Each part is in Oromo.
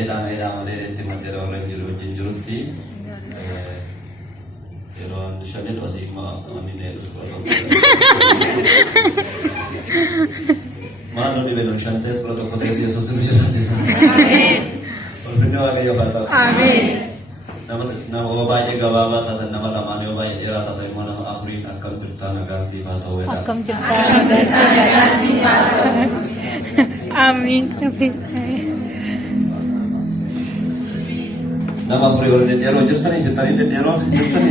era maderetti madera orang jirutti eron shadid osima amine Mano di velon shantes protocolo che sia sostituito ci sono. Amen. Olfino che io fatto. Amen. Nama obaye gababa tata nama lamane obaye era tata mana afrin akam cerita nagasi pato weda. Akam cerita nagasi pato. Amin. Nama afri orang dia orang cerita ni dia orang cerita ni.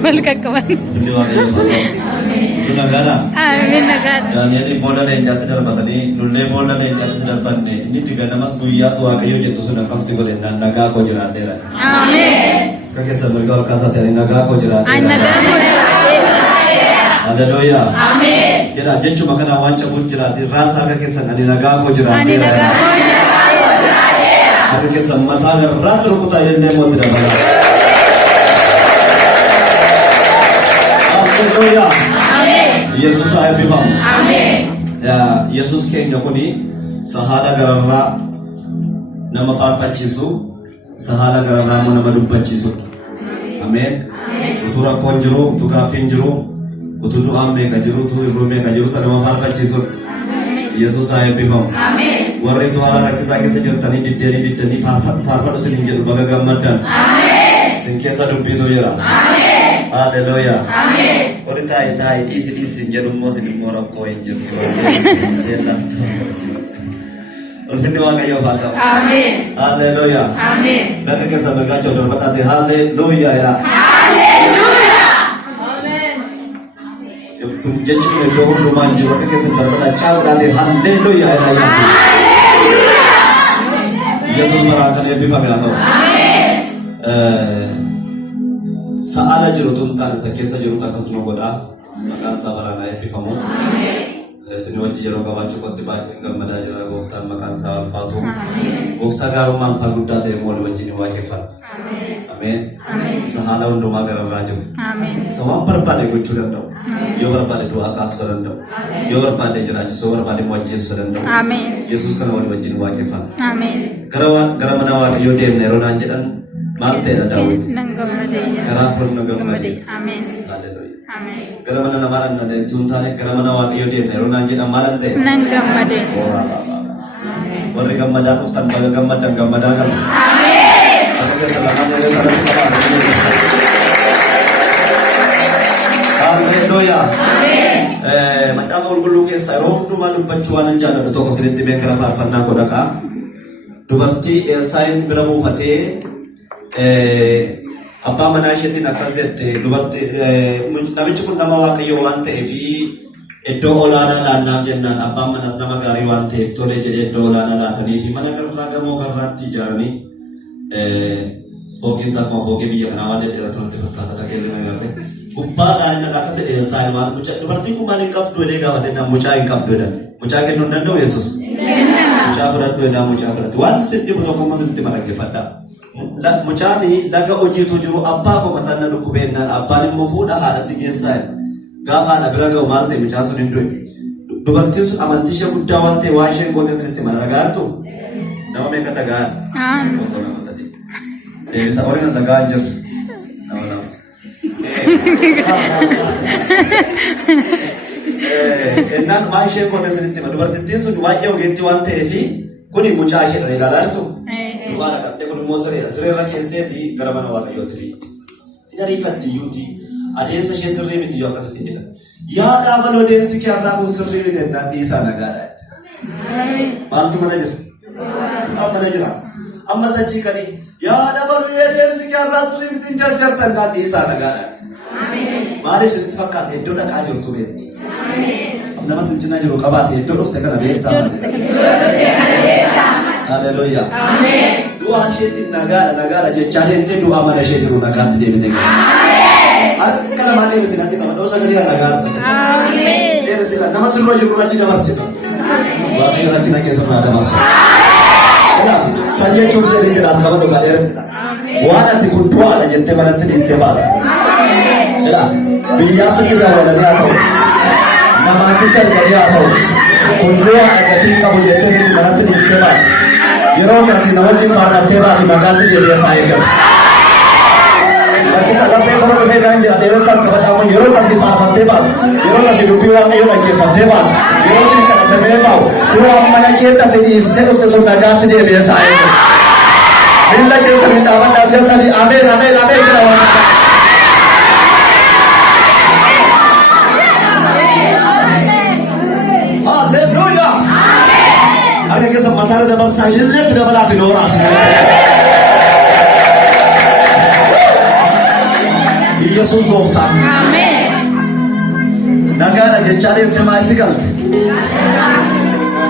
Balik kawan. Itu negara. Amin negara. Dan ini bola yang jatuh dalam mata ni, nulle bola yang jatuh dalam pandai. Ini tiga nama guya suara kayu jatuh sudah kam sigolin dan naga ko jerat dera. Amin. Kakek seberga orang kasat hari naga ko jerat. Naga ko jerat. Haleluya. Amin. Jadi aja cuma kena wanca pun jerat. Rasa kakek sen ani naga ko jerat. Ani naga ko jerat. Kakek sen mata gerat rukuta ini mau tidak balas. Haleluya. Yesus saya bifam. Amin. Ya Yesus keng nyokoni sahala gararra nama farfachisu sahala gararra mo nama dubbachisu. Amen. Utura konjuru tukafin juru utudu amme kajiru tu ibrome kajiru sa nama farfachisu. Yesus saya bifam. Amen. Warri tu hala rakisa kisa jirtani diddeni farfadu sininjeru baga gammadan. Amen. Sinkesa dubbi tu jira. Amen. Haleluya. Amen. Ori tai isi jarum mo sini morok koin jam tu. Jelah tu. Ori doa kayo bata. Amin. Haleluya. Amin. Naga ke sabar ka chodor bata de haleluya era. Haleluya. Amen. Jadi me doon dumanjir ke ke sabar bata chaw da de haleluya era ya. Haleluya. Yesus marakan ebi pamyato. Amin. Saala jiru tuntan sakesa jiru takasno goda makan sabarana efi kamu sini wajji jero kawan cukup tiba enggak mada jero goftan makan sawal fatu gofta garu man saguda te mol wajji ni wakifan amin sahala undu magara raju amin sama perpade go curando yo perpade doa kas surando yo perpade jeraju so perpade wajji surando amin Yesus kan wajji ni wakifan amin garamana wa yo dem ne ronan jedan Malte ada Daud. Karapun nanggamade. Amin. Haleluya. Amin. Karamana namaran na tuntane karamana wa iyo dem nero nanje namaran te. Nanggamade. Ora baba. Warri gammada uftan baga gammada kan. Amin. Akake salaman ne salat kamas. Haleluya. Amin. Macam ulgulu ke sarong tu malu pancuanan jana to ko siriti be kara farfanna ko daka. Dubarti elsain biramu fate apa manashetin akazette dubatte namichi kun nama waaqayyo waan ta'eef iddoo olaanaa laannaa jennaan abbaan manas nama gaarii waan ta'eef tolee jedhee iddoo olaanaa laatanii fi mana garraa gamoo garraatti ijaaranii fooqiin isaa akkuma fooqii biyya kanaa waan dheeraa turatti fakkaata dhageellee nagarre gubbaadhaan inni akkas jedhee elsaan maal mucaa dubartiin kun maal hin qabdu jedhee gaafatennaan mucaa hin qabdu jedhan mucaa kennuu hin danda'u Yesuus mucaa fudhadhu jedhaa mucaa fudhatti waan sidhibu tokkummaa sitti malaggeeffadhaa. Mucani laga hojii tu jiru abbaa ko matanna dhukkubeennan abbaan immoo fuudha haadhatti keessaa gaafa haadha bira ga'u maal ta'e mucaan sun hin du'e dubartiin sun amantii ishee guddaa waan ta'e waa isheen gootee sunitti mana dhagaartu nama meeqa dhagaan tokko lama sadii deebisa horiin an dhagaan jirtu nama lama ennaan waa isheen gootee sunitti mana dubartittiin sun waa'ee ogeettii waan ta'eefi kuni mucaa ishee dha ilaalaa jirtu Tuhan akan tekun mosre, sirera keseti garamana wala yotifi. Tidak rifat yuti. Adem sa sirri miti yo akas tidak. Ya kabalo dem si kya rabu sirri miti na di sana gara. Bantu manajer. Am manajer. Amma sa cikani. Ya kabalo ya dem si kya rabu sirri miti jar tan na di sana gara. Amin. Mari sirri fakkan eddo da kajur tu bet. Amin. Am nama sinjina jero kabat eddo dof tekana beta. Haleluya. Amin. Doa shetin nagara jechare ente doa mana shetiru nagara de bete. Amin. Kana mane sinati kama dosa kali nagara. Amin. Dere sila namastu roju rachi namasita. Wa ayo rachi na kesa pada masuk. Kana sanje chose de jelas kama do galera. Amin. Wana ti kuntua la jente mana ti istebal. Amin. Sila biya sekira wala ni atau. Namasita kali atau. Kundu'a agatiin qabu jettee miti manatti dhiistee baate. Yeroo kasii nama wajjin faarfattee baate nagaatti deebi'ee isaa eeggatu. Lakkisa laphee koroo dhufee kan jira dheeressaas qabadhaa yeroo kasii faarfattee baate. Yeroo kasii dubbii waaqayyoo dhaggeeffattee baate. Yeroo siin kadhatamee baa'u. Duraan mana keettatti dhiistee dhufte sun nagaatti deebi'ee isaa eeggatu. Billa keessanii dhaabadhaa seesanii ameen ameen ameen jedha waaqaa. Hallelujah. Harka keessa mataa dabarsaa jilleetti dabalaati nooraas. Yesuus gooftaa. Nagaadha jechaa deemte maalitti galte?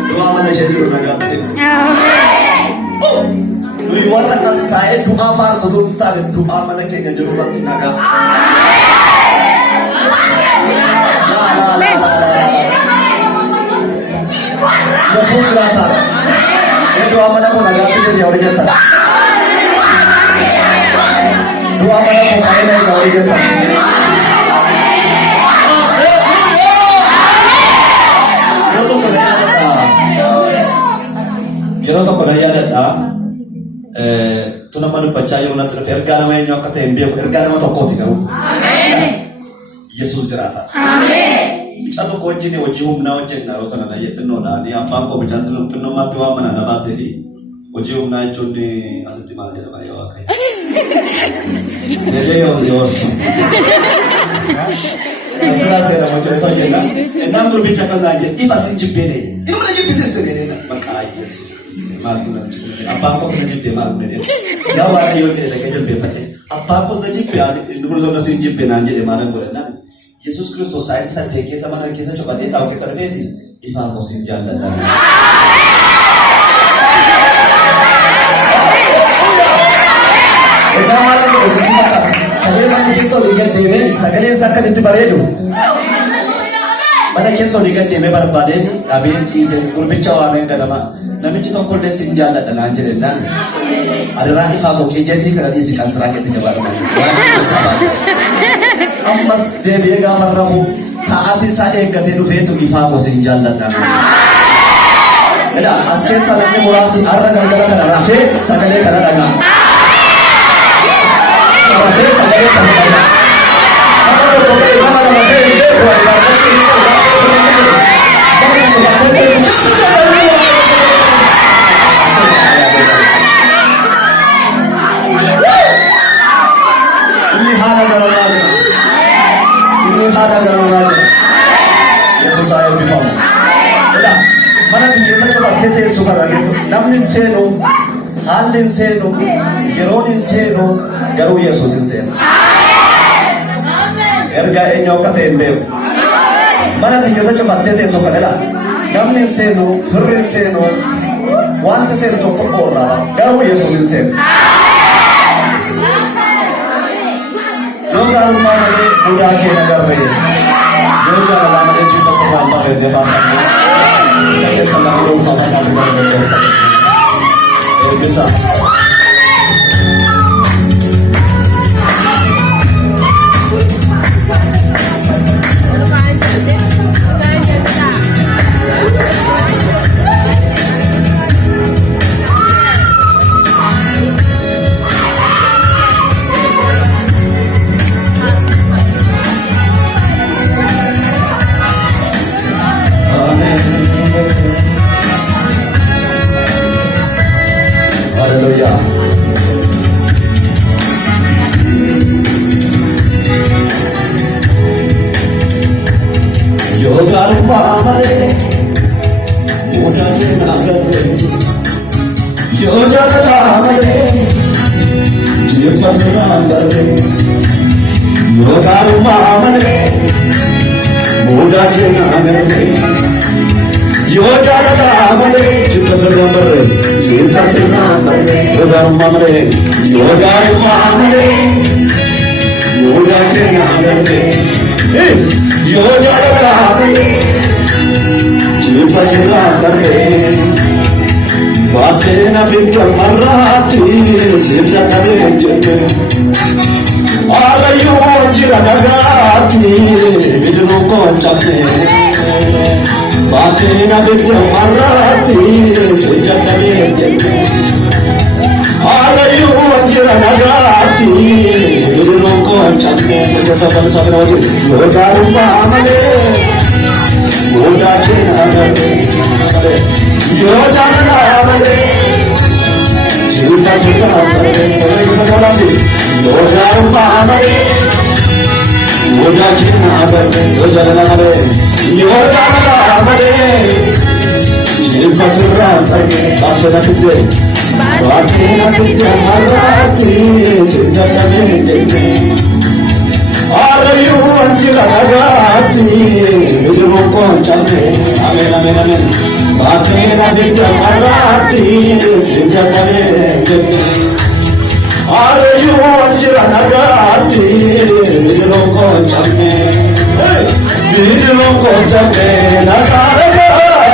Du'a mana ishee jiru nagaatti. Nuyi warra as taa'ee du'aa faarsu dur taate du'aa mana keenya jiru irratti nagaa. Yesuus jiraata. Du'aa mana koo nagaatti deebi'aa hojii jettan. Du'aa mana koo faayina eegaa hojii jettan. Yeroo tokko na yaadadha. Tuna nama dubbachaa jiru natti dhufe ergaa nama eenyu akka ta'e hin beeku ergaa nama tokkooti garuu. Yesuus jiraata. Mucaa tokko wajjin hojii humnaa hojjenna yeroo sana na xinnoodhaan abbaan koo mucaa xinnummaatti waan mana na baaseeti hojii humnaa jechuun asitti maal jedhama yoo waaqayyo. Seelee yoo Asirraa seera hojii osoo hojjenna innaan gurbicha kan gaajee ifa sin jibbee inni mana jibbisiiste jedhee maqaa Yesuus. Abbaan koo na jibbee maal godhe yaa waaqayyo jedhe dhaqee jilbeeffate abbaan koo na jibbee nurtoota siin jibbee naan jedhe maal godhe naan Yesuus Kiristoos saayinii saddeet keessa mana keessa cufadhee taa'u keessa dhufeeti ifaan koo siin jaalladha. Egaa maal godhe siin fakkaata kanneen mana keessa olii gad deemee sagaleen isaa akkamitti bareedu. Mana keessa olii gad deemee barbaadeen dhabeen ciise gurbicha waameen ganama. Namichi tokko illee siin jaalladha naan jedhe naan adaraan ifaa koo keejjetii kana dhiisi kan siraa keetti gabaadha ammas deebi'ee gaafa rafu sa'aatii isaa eeggatee dhufeetu ifaa koo siin jaalladha. As keessa namni muraasni har'a galgala kana rafee sagalee kana dhagaa. Rafee sagalee kana dhagaa. Nama tokko ta'e nama lama ta'e hin beeku wal barbaachuu hin Yesus saya eebbifamu. Mana keessa cufattee teessu kana keessa namni hin seenu, haalli hin seenu, yeroon hin seenu, garuu Yesuus hin seenu. Ergaa eenyu akka ta'e hin beeku. Mana keessa cufattee teessu kana namni hin seenu, firri hin seenu, wanti seenu tokko oolaa garuu Yesuus hin seenu. Yoo gaarummaa malee mudaa kee nagarree yoo jaalalaa malee jibba sirraan bareedee baafamee keessa nama yeroo uffatamaa jiru bara doktorta eebbisa. Hallelujah. Yo gaarummaa malee mudaa kee nagarree yo jaalalaa malee jibba sirraan barree yo gaarummaa malee mudaa kee nagarree yo jaalalaa malee jibba sirraan barree. Cinta sirraan barree yo gaarummaa malee yo gaarummaa malee mudaa kee nagarree yo jaalalaa malee jibba sirraan barree baatee na fidda marraatti sirra dhabee jette waaqayyoo jira nagaatti bidiruu koo cabsee Batina vidya marati sujatane jenne Alayu anjira nagati Viduroko chamme Sabal sabal wajir Yodarumma amale Yodakin amale Yodarana amale Juta suka amale Sabal sabal wajir Yodarumma amale Yodakin amale Yodarana amale Yodarana amale Juta suka amale Bapena tudde Batina vidya marati sujatane jenne Alayu anjira nagati Viduroko chamme Amen amen amen Batina vidya marati sujatane jenne Alayu anjira nagati Viduroko chamme Viduroko chamme nagaraga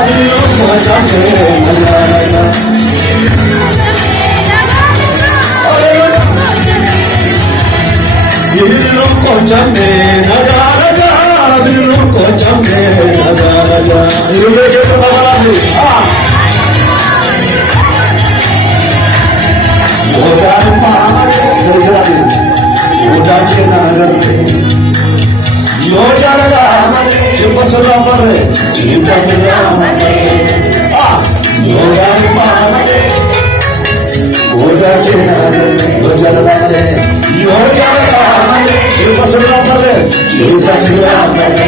Viduroko chamme nagaraga Viduroko chamme nagaraga Viduroko chamme nagaraga Viduroko chamme Yodarumma amale Yodakin amale Yodarana amale Chimpasara amale Chimpasara amale Yodarumma amale Yodakin amale Yodarana amale Yodarana amale Chimpasara amale Chimpasara amale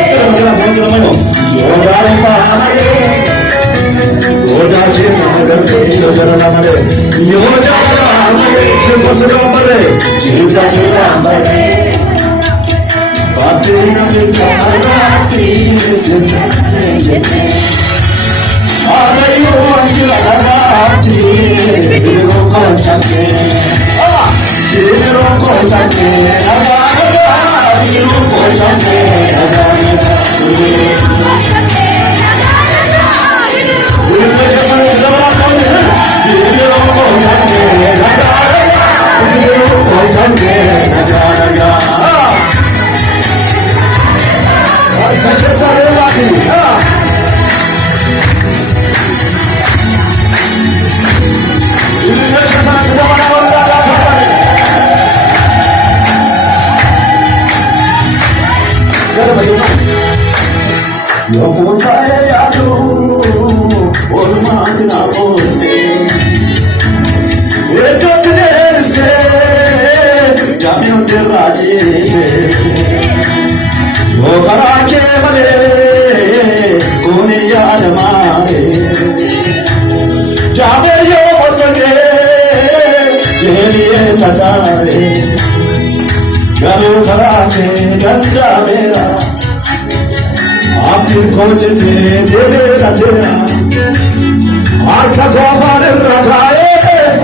Yodarumma amale Yodakin amale Yodarana amale Yodarana amale Chimpasara amale Chimpasara amale Batina vidya marati sujatane jenne Alayu anjira nagati Viduroko chamme Viduroko chamme nagaraga Viduroko chamme nagaraga Viduroko chamme nagaraga Garu karake ganda mera Apni khojte devera tera Arka gofar rakaye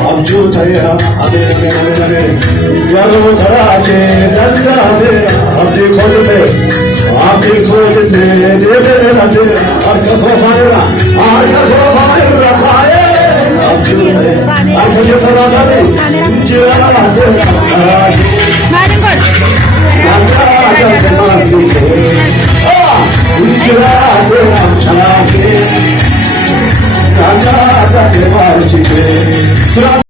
Abju tera Amen amen amen amen Garu karake ganda mera Apni khojte devera tera Arka gofar rakaye Abju tera Arka je sarasate Jira tera